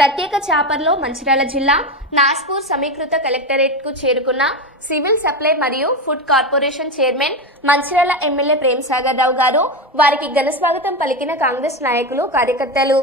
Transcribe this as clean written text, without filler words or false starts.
ప్రత్యేక చాపర్లో మంచిర్యాల జిల్లా నాస్పూర్ సమీకృత కలెక్టరేట్ కు చేరుకున్న సివిల్ సప్లై మరియు food corporation chairman Mancherial MLA Premsagar రావు గారు వారికి ఘన స్వాగతం పలికిన కాంగ్రెస్ నాయకులు కార్యకర్తలు.